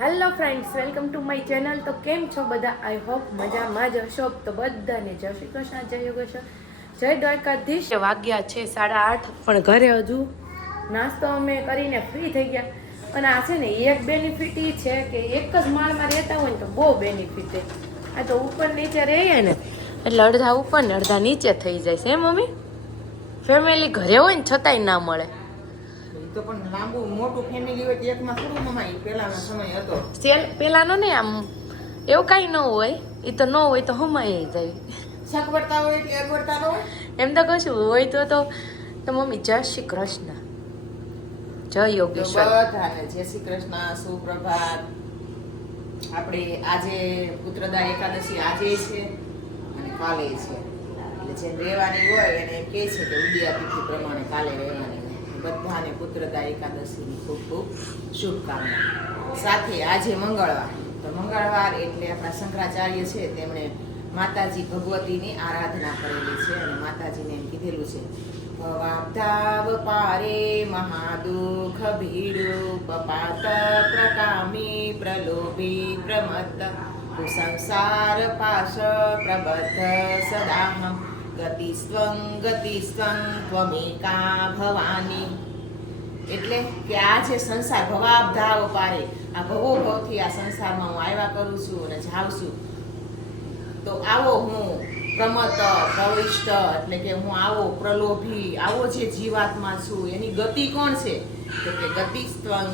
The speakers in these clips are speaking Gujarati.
Hello friends, welcome to my channel. તો કેમ છો બધા? આઈ હોપ મજામાં જ હશો. તો બધાને જય શ્રી કૃષ્ણ, જય યોગેશ્વર, જય દ્વારકાધીશ. વાગ્યા છે 8:30, પણ ઘરે હજુ નાસ્તો અમે કરીને ફ્રી થઈ ગયા. અને આ છે ને એક બેનિફિટ એ છે કે એક જ માળમાં રહેતા હોય ને તો બહુ બેનિફિટ છે. આ તો ઉપર નીચે રહીએ ને એટલે અડધા ઉપર ને અડધા નીચે થઈ જાય છે. મમ્મી, ફેમિલી ઘરે હોય ને છતાંય ના મળે. તો પણ લાંબુ મોટું ફેમિલી હોય એકમાં થોડું મમાય પહેલાનો સમય હતો. પેલાનો ને આમ એવું કાંઈ ન હોય, એ તો ન હોય તો હમાય જાય. સગવડતા હોય એટલે અગવડતા ન હોય. એમ તો કશું હોય તો મમ્મી જય શ્રી કૃષ્ણ, જય યોગેશ્વર. બધાને જય શ્રી કૃષ્ણ, સુપ્રભાત. આપણે આજે પુત્રદા એકાદશી આજે છે અને કાલે છે. એટલે જેમ રહેવાની હોય એને એમ કહે છે કે ઉદયાતિથિ પ્રમાણે કાલે રહેવાની. બધાને પુત્રદા એકાદશીની ખૂબ ખૂબ શુભકામના. સાથે આજે મંગળવાર, તો મંગળવાર એટલે આપણા શંકરાચાર્ય છે તેમણે માતાજી ભગવતીની આરાધના કરેલી છે અને માતાજીને એમ કીધેલું છે ભવાબ્ધાવ પારે મહાદુઃખ ભીડું પપાત પ્રકામી પ્રલોભી પ્રમત્ત સંસાર પાશ પ્રબદ્ધ સદાહમ ગતિસ્ત્વં ત્વમેકા ભવાની. એટલે કે આ જે સંસાર ભવાબ્ધાવ પારે, આ ભવો ભવથી આ સંસારમાં હું આવ્યા કરું છું અને જાઉં છું, તો આવો હું પ્રમત પ્રવિષ્ટ એટલે કે હું આવો પ્રલોભી આવો જે જીવાત્મા છું એની ગતિ કોણ છે? તો કે ગતિસ્ત્વં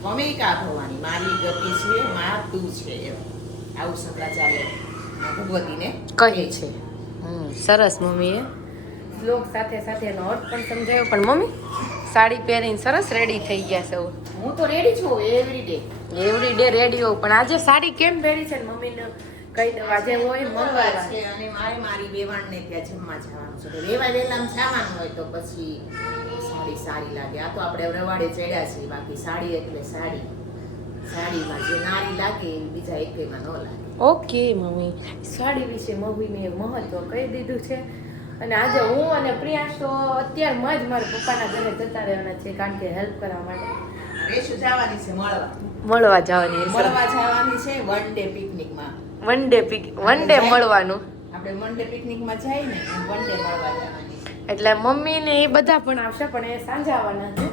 ત્વમેકા ભવાની, મારી ગતિ છે માં તું છે. એમ આવું શંકરાચાર્ય ભગવતીને કહે છે. સરસ મમ્મીએ શ્લોક સાથે સાથે એનો અર્થ પણ સમજાયો. પણ મમ્મી સાડી પહેરીને સરસ રેડી થઈ ગયા છે. હું તો રેડી છું એવરી ડે રેડી હોઉં, પણ આજે સાડી કેમ પહેરી છે મમ્મીને કઈ દઉં. આજે હોય મંગળવાર છે અને મારે મારી બેવાણને ત્યાં જમવા જવાનું છે. તો રેવા વેલામાં જવાનું હોય તો પછી સાડી સારી લાગે. આ તો આપણે રવાડે ચડ્યા છીએ, બાકી સાડી એટલે સાડી. સાડીમાં જે નારી લાગે એ બીજા એકેયમાં ન લાગે. ઓકે મમ્મી, સાડી વિશે મમ્મીને મહત્વ કહી દીધું છે. અને આજે હું અને પ્રિયાંશ તો અત્યારમાં જ મારા પપ્પાના ઘરે જતા રહેવાના છે, કારણ કે હેલ્પ કરવા માટે. રેશુ જવાની છે મળવા જવાની છે વન ડે પિકનિકમાં. વન ડે મળવાનું. આપણે વન ડે પિકનિકમાં જઈએ ને વન ડે મળવા જવાની છે. એટલે મમ્મી ને એ બધા પણ આવશે, પણ એ સાંજે આવવાના છે.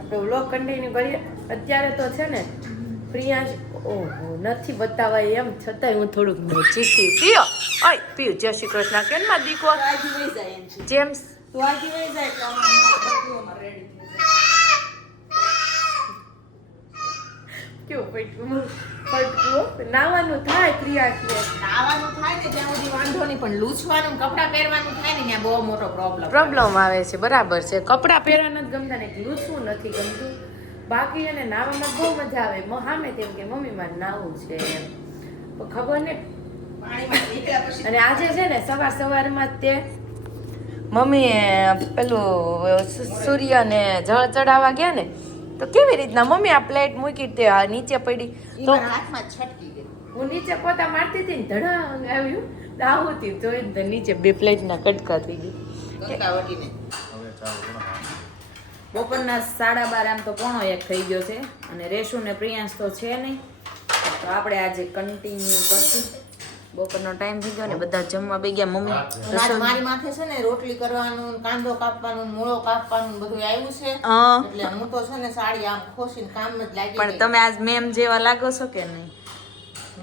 આપણે વ્લોગ કન્ટિન્યુ કરીએ. અત્યારે તો છે ને પ્રિયાંશ ઓહો નથી બતાવાય એમ છતાંય હું થોડુંક ચીખી પીયો. ઓય પીયું, જય શ્રી કૃષ્ણ. કેમ માં દીકો જેમ્સ તો આજે વઈ જાય એટલે અમાર રેડી થઈ જાય. કેવું પટકું નાવાનું થાય પ્રિયાંશને. નાવાનું થાય ને ત્યાં સુધી વાંધો નહીં, પણ લૂછવાનું કપડાં પહેરવાનું થાય ને ત્યાં બહુ મોટો પ્રોબ્લેમ આવે છે. બરાબર છે, કપડાં પહેરવા નથી ગમતા ને લૂછવું નથી ગમતું. બાકી અને નાવામાં બહુ મજા આવે. સામે તેમ કે મમ્મી મારે નાવું છે એમ, તો ખબર ને. અને આજે છે ને સવારમાં તે મમ્મીએ પેલું સૂર્યને જળ ચડાવવા ગયા ને, તો કેવી રીતના મમ્મી આ પ્લેટ મૂકી તે નીચે પડી તો હાથમાં છટકી ગઈ. હું નીચે પોતા મારતી હતી ને ધડાંગ આવ્યું દાવતી જોઈને નીચે બે પ્લેટના કટકા થઈ ગઈ. બપોરના 12:30 આમ તો 1:45 થઈ ગયો છે અને રેશુ ને પ્રિયાંશ તો છે નહીં, તો આપણે આજે કન્ટિન્યુ કરશું. બપોરનો ટાઈમ થઈ ગયો ને બધા જમવા બે ગયા. મમ્મી મારી માથે છે ને રોટલી કરવાનું, કાંદો કાપવાનું, મૂળો કાપવાનું બધું આવ્યું છે, એટલે હું તો છે ને સાડી આમ ખોસીને કામ જ લાગી. પણ તમે આજ મેમ જેવા લાગો છો કે નહીં?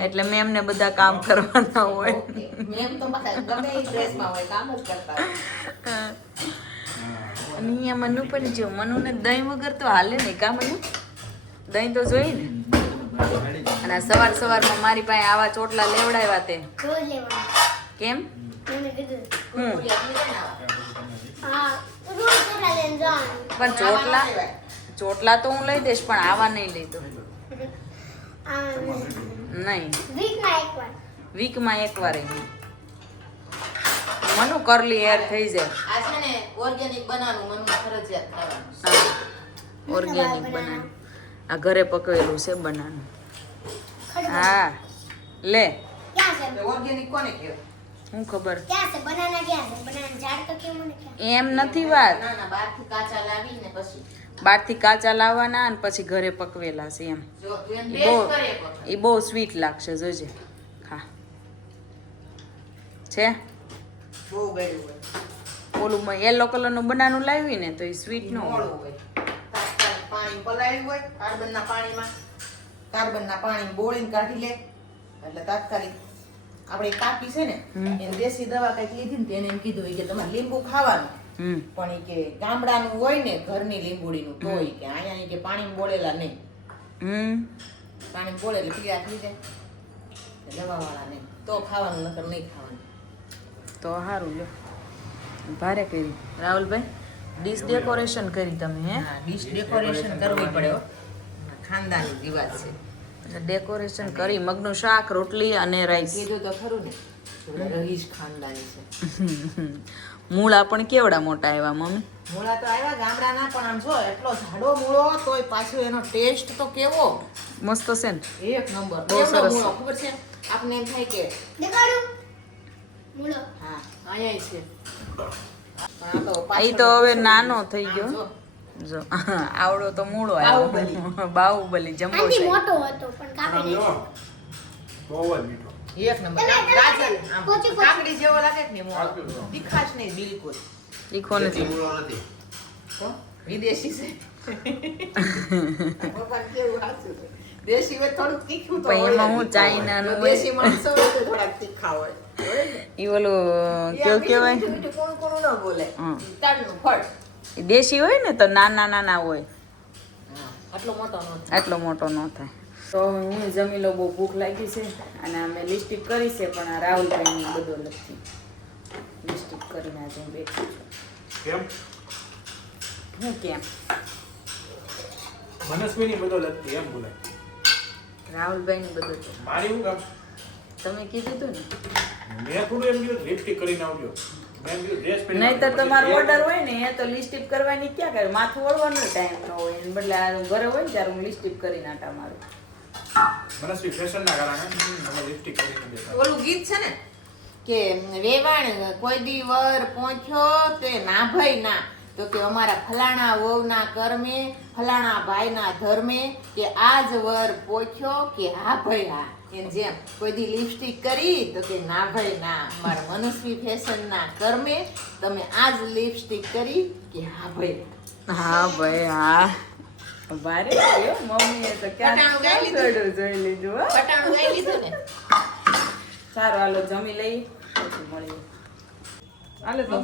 એટલે મેમ ને બધા કામ કરવાના હોય. મેમ તો ગમે એ ડ્રેસમાં હોય કામ જ કરતા હોય. અને અહીંયા મનુ પણ જો મનુને દહીં વગર તો હાલે નહીં. કા મનુ? દહીં તો જોઈ ને. અને સવારમાં મારી પાસે આવા ચોટલા લેવડાવ્યા તે કેમ? પણ ચોટલા તો હું લઈ દઈશ, પણ આવા નહીં લઈ દઉં. નહીં, વીકમાં એકવાર મનુ કરલી હેર થઈ જાય. આ છે ને ઓર્ગેનિક બનાવવાનું મને ફરજિયાત કરવાનું. ઓર્ગેનિક બનાવવાનું. આ ઘરે પકવેલું છે બનાવવાનું. હા લે. ઓર્ગેનિક કોને કહેવાય? હું ખબર ક્યાં છે બનાના? ક્યાં છે બનાના? ઝાડ તો કેવું ને એમ નથી વાત. ના બહારથી કાચા લાવીને પછી બહારથી કાચા લાવવાના અને પછી ઘરે પકવેલા છે એમ. જો તું એમ બહુ ટેસ્ટ કરે પણ. એ બહુ સ્વીટ લાગશે જોજે. હા છે બહુ ગળ્યું હોય. ઓલું યલો કલરનું બનાનું લાવી ને તો એ સ્વીટ ન હોય. મોળું હોય. તાત્કાલિક પાણી પલાળ્યું હોય કાર્બનના પાણીમાં. કાર્બનના પાણી બોળીને કાઢી લે એટલે તાત્કાલિક આપણે કાપી છે ને એને દેશી દવા કઈક લીધી ને તેને એમ કીધું કે તમારે લીંબુ ખાવાનું. પણ ઈ કે ગામડાનું હોય ને ઘરની લીંબુડીનું તો ઈ કે અહીંયા ઈ કે પાણીમાં બોળેલા નહીં. પાણીમાં બોળે એટલે પીળા થઈ જાય દવાવાળા નહીં તો ખાવાનું નકર નહીં ખાવાનું. તો સારું લો ભારે કરી રાહુલભાઈ ડીશ ડેકોરેશન કરી તમે હે હા ડીશ ડેકોરેશન કરવી પડે હો. ખાનદાની રિવાજ છે. ડેકોરેશન કરી મગનું શાક રોટલી અને રાઈસ. કીધું તો ખરું ને રહીશ ખાનદાની છે. મૂળા પણ કેવડા મોટા આવ્યા મમ્મી. મૂળા તો આવ્યા ગામડાના પણ આમ જો એટલો જાડો મૂળો તોય પાછો એનો ટેસ્ટ તો કેવો મસ્ત છે ને એક નંબર. બહુ કેવડો સરસ. મૂળો ખબર છે આપને એમ થાય કે દેખાડું મૂળો હા અહીંયા છે પણ આ તો એ પાછળ તો હવે નાનો થઈ આમ ગયો જો. જો આવડો તો મૂળો આવ્યો બાહુબલી જમ્બો આથી છે. મોટો હતો પણ કાપી નાખ્યો. બહુ જ મીઠો. એક નંબર ગાજર આમ કાકડી જેવો લાગે કે ને મૂળો તીખાશ નહીં બિલકુલ તીખો નથી. મૂળો નથી. તો વિદેશી છે પપ્પાને કેવું સાચું છે દેશી હોય થોડુંક તીખું તો પણ હોય એમાં જ. હું ચાઇનાનું હોય. દેશી માણસો હોય તો થોડાક તીખા હોય હોય ને. ઈ ઓલું કેવું કહેવાય મીઠું મીઠું કોણ કોણ ન બોલે હમ. તાડનું ફળ ઈ દેશી હોય ને તો નાના નાના હોય હા આટલો મોટો ન આટલો મોટો ન થાય. તો હું જમી લો બહુ ભૂખ લાગી છે અને અમે લિસ્ટિક કરી છે પણ આ રાહુલભાઈની બધો લખતી લિસ્ટિક કરીને આજે હું બેઠી છું. કેમ? હું કેમ મનસ્વીની બધો લગતી એમ બોલાય. રાહુલભાઈની બધો છે મારી શું કામ? તમે કીધું હતું ને મેં થોડું એમ કીધું લિપસ્ટિક કરીને આવજો. મેં એમ કીધું ડ્રેસ પહેરીને નહીં તો આવજો. તમારો પછી ઓર્ડર હોય ને એ તો લિસ્ટિક કરવાની ક્યાં કરે માથું ઓળવાનો ટાઈમ ન હોય એને બદલે આ ઘરે હોય ને ત્યારે હું લિસ્ટિક કરીને આટા મારું. મનસ્વી ફેશનના કારણે અમે લિપસ્ટિક કરીને દેતા. ઓલું ગીત છે ને કે વેવાણ કોઈ દી વર પહોંચ્યો તે ના ભાઈ ના તો કે અમારા ફલાણા વહુના કર્મે ફલાણા ભાઈના ધર્મે કે આજ વર પહોંચ્યો કે હા ભાઈ હા એમ જેમ કોઈ દી લિપસ્ટિક કરી તો કે ના ભાઈ ના અમારા મનસ્વી ફેશનના કર્મે તમે આજ લિપસ્ટિક કરી કે હા ભાઈ હા ભાઈ હા ભારે કર્યો મમ્મીએ તો પટાણું ગાઈ લીધું. થોડું જોઈ લીધું હો. પટાણું ગાઈ લીધું ને સારું હાલો જમી લઈ પછી મળીએ. હાલો તો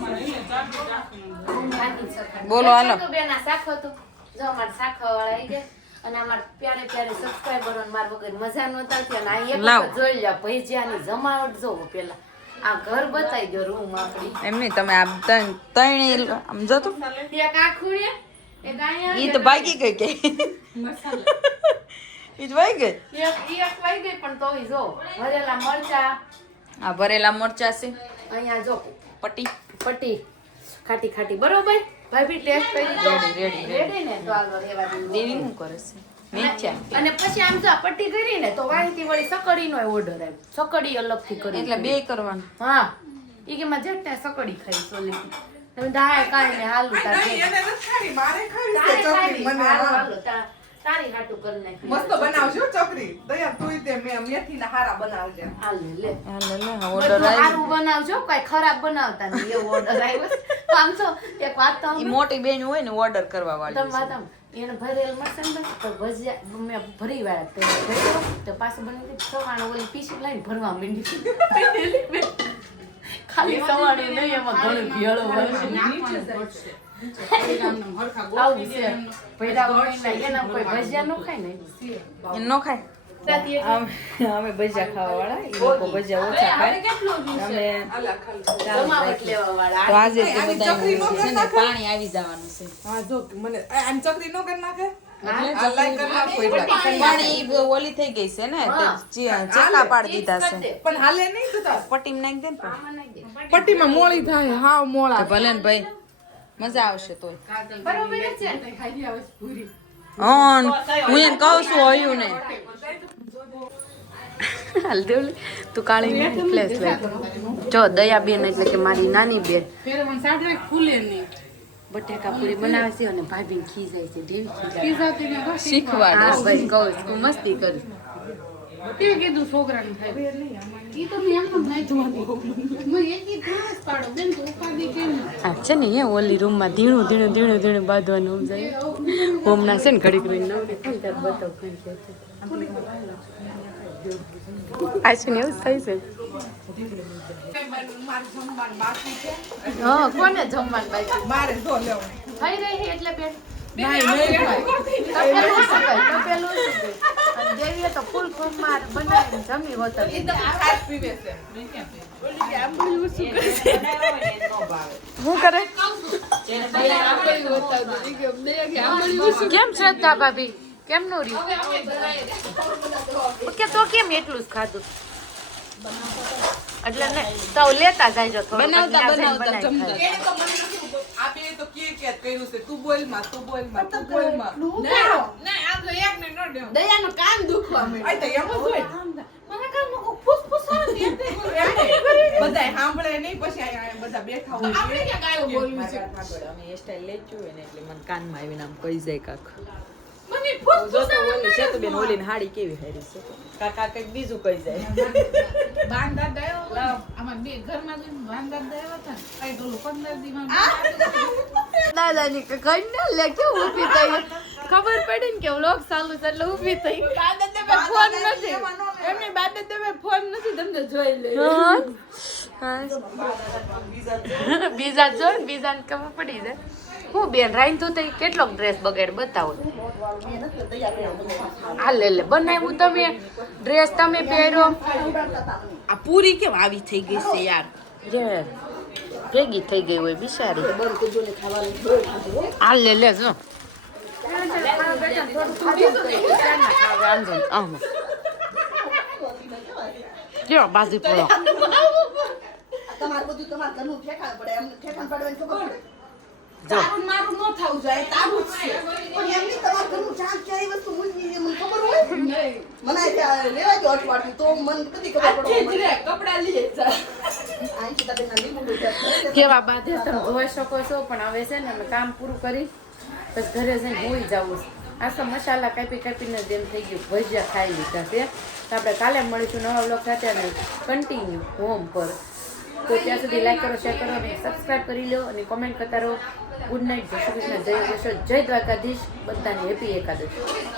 બોલો હાલો. તો બેન આ શાક હતું જો અમાર શાકવાળા આવી ગયા અને અમાર પ્યારે પ્યારે સબસ્ક્રાઇબરો માર વગર મજા નહોતા આવતી અને આ એક લાવ. વખત જોઈ લ્યો ભજીયાની જમાવટ જોવો પેલા આ ઘર બતાવી દો રૂમ આપણી એમ નહીં તમે આ ત્રણ આમ જો તો એક આ ખૂણે એક અહીંયા ઈ તો ભાગી ગઈ કે ઈ જ ભાગી ગઈ. એક વાઈ ગઈ પણ તોય જો ભરેલા મરચા આ ભરેલા મરચા છે અહીંયા જો પટ્ટી પટ્ટી ખાટી ખાટી બરોબર ભાભી ટેસ્ટ કરી દો રેડી, રેડી. રેડી ને તો હાલો રેવા દો દેવી શું કરે છે મીઠા અને પછી આમ જો આ પટ્ટી કરી ને તો વાહીથી વળી સકડીનો ઓર્ડર આવ્યો સકડી અલગથી કરી એટલે બે કરવાનું. હા ઈ કે માં જેટને સકડી ખાઈ સોલી તમે દાય કાઈ ને હાલુ તારે તારી હાટું કરી નાખી મસ્ત બનાવજો ચકરી દયા તું તે મે મેથી ના હારા બનાવજે હાલ લે હાલો લે બધું ઓર્ડર આવી સારું બનાવજો કઈ ખરાબ બનાવતા નહીં એવો ઓર્ડર આવ્યો છે. તો આમ તો એક વાત તો ઈ મોટી બેન હોય ને ઓર્ડર કરવા વાળી તમે વાત આમ એને ભરેલ મરચાં બસ તો ભજીયા મેં ભરી વાળા તો ભર્યો તો પાછું બની ગઈ સવાણ ઓલી પીસી લઈને ભરવા માંડી ખાલી સવાણે નહીં એમાં ઘણું ભેળો વળશે આવું છે ભર્યા વળીને એના કોઈ ભજીયા ન ખાય ને એ નો ખાય અમે ભજીયા ખાવા વાળા ઈ લોકો ભજીયા ઓછા ખાય અમે જમાવટ લેવા વાળા તો આજે તો બધા છે ને પાણી આવી જવાનું છે હા જો મને આમ ચકરી નો કરી નાખે હા? આ લાઈ કરી નાખો એટલે. પણ ઈ ઓલી થઈ ગઈ છે ને તે ચેકા પાડી દીધા છે પણ હાલે નહીં તો તાર. પટ્ટીમાં નાખી દે ને પણ. પટ્ટીમાં મોળી થાય હાવ મોળા તો ભલે ને ભાઈ મજા આવશે તોય બરોબર જ છે હા હું એને કહું છું હયું ને હાલ દેવલી તું કાળી ને ફ્લેશ લાઈટ જો દયા બેન એટલે કે મારી નાની બેન બટેકા પૂરી બનાવે છે અને ભાભી ખીજાય છે દેવી ખીજાય શીખવાડે હા બસ કહું છું મસ્તી કરું આ છે ને એ ઓલી રૂમમાં ધીણું ધીણું ધીણું ધીણું બાંધવાનું સમજાય હોમના છે ને ઘડીક રહીને નવરી થાય ત્યારે બતાવ કઈ છે આ છે ને એવું જ થાય છે મારે જમવાનું બાકી છે હા કોને જમવાનું બાકી મારે જો લેવું થઈ રહી છે એટલે પેટ દેવીએ તો ફૂલ ફોર્મમાં બનાવીને જમી હોત એ તો ખાસ પીવે છે હું કરે કેમ શ્રદ્ધા ભાભી કેમ નો રહ્યું કે તો કેમ એટલું જ ખાધું એટલે ને તો લેતા જાયજો થોડું બનાવતા બનાવતા જમતા એને તો મને નથી આ બે તો કે કર્યું છે તું બોલ માં તું બોલ માં તું બોલ માં ના આ તો એક ને ન દે દયાનો કાન દુખવા માંડ્યો. આ તો એમ જ હોય મને કાન નો ફૂસફૂસ આવે ને એટલે બધાય સાંભળે નહીં પછી અહીંયા બધા બેઠા હોય આપણે ક્યાં કાયો બોલવું છે અમે એ સ્ટાઈલ લેચ્યું હોય ને એટલે મને કાનમાં આવીને આમ કહી જાય કાક મને ફૂસફૂસ જો તો ઓલી છે તો બેન ઓલીને હાડી કેવી હારી છે કાકા કંઈક બીજું કહી જાય બાંધા દયો આમાં બે ઘરમાં જઈને બાંધા દયો હતા કઈ ડોલું 15 દીમાં દાદાની કઈ ને લે કેવું ઊભી થઈ ખબર પડી ને કે વ્લોગ ચાલુ છે એટલે ઊભી થઈ દાદા તમે ફોન નથી એમની દાદા તમે ફોન નથી તમને જોઈ લે બીજા જો ને બીજાને ખબર પડી જાય હું બેન રાઈન તું તઈ કેટલો ડ્રેસ બગાડ બતાવો આ લે લે બનાવ્યું તમે ડ્રેસ તમે પહેર્યો આ પૂરી કેમ આવી થઈ ગઈ છે યાર જે ભેગી થઈ ગઈ હોય બિચારી આ લે લે જો જો બાજુ પડો તમારે બધું તમારે ઘરનું ઠેકાણ પડે એમને ઠેકાણ પાડવાની ખબર પડે તારું મારું ન થવું જોઈએ તારું જ છે પણ એમની તમારે ઘરનું ચાંદ ક્યાંય વસ્તુ મૂકી મને ખબર હોય મને આ લેવા જો અઠવાડિયું તો મને કદી ખબર આજથી જ પડે રે કપડા લઈએ જા આઈ તો તેના લીંબુ કેવા બાધે તમે જોઈ શકો છો પણ હવે છે ને અમે કામ પૂરું કરી પછી ઘરે જઈને હોઈ જવું છે આ તો મસાલા કાપી કાપીને જેમ થઈ ગયું ભજીયા ખાઈ લીધા છે તો આપણે કાલે મળીશું નવા બ્લોગ સાથે અને કન્ટિન્યુ હોમ પર તો ત્યાં સુધી લાઈક કરો શેર કરો અને સબસ્ક્રાઈબ કરી લો અને કોમેન્ટ કરતા રહો ગુડ નાઇટ જય શ્રી કૃષ્ણ જય યોગેશ્વર જય દ્વારકાધીશ બધાને હેપી એકાદશી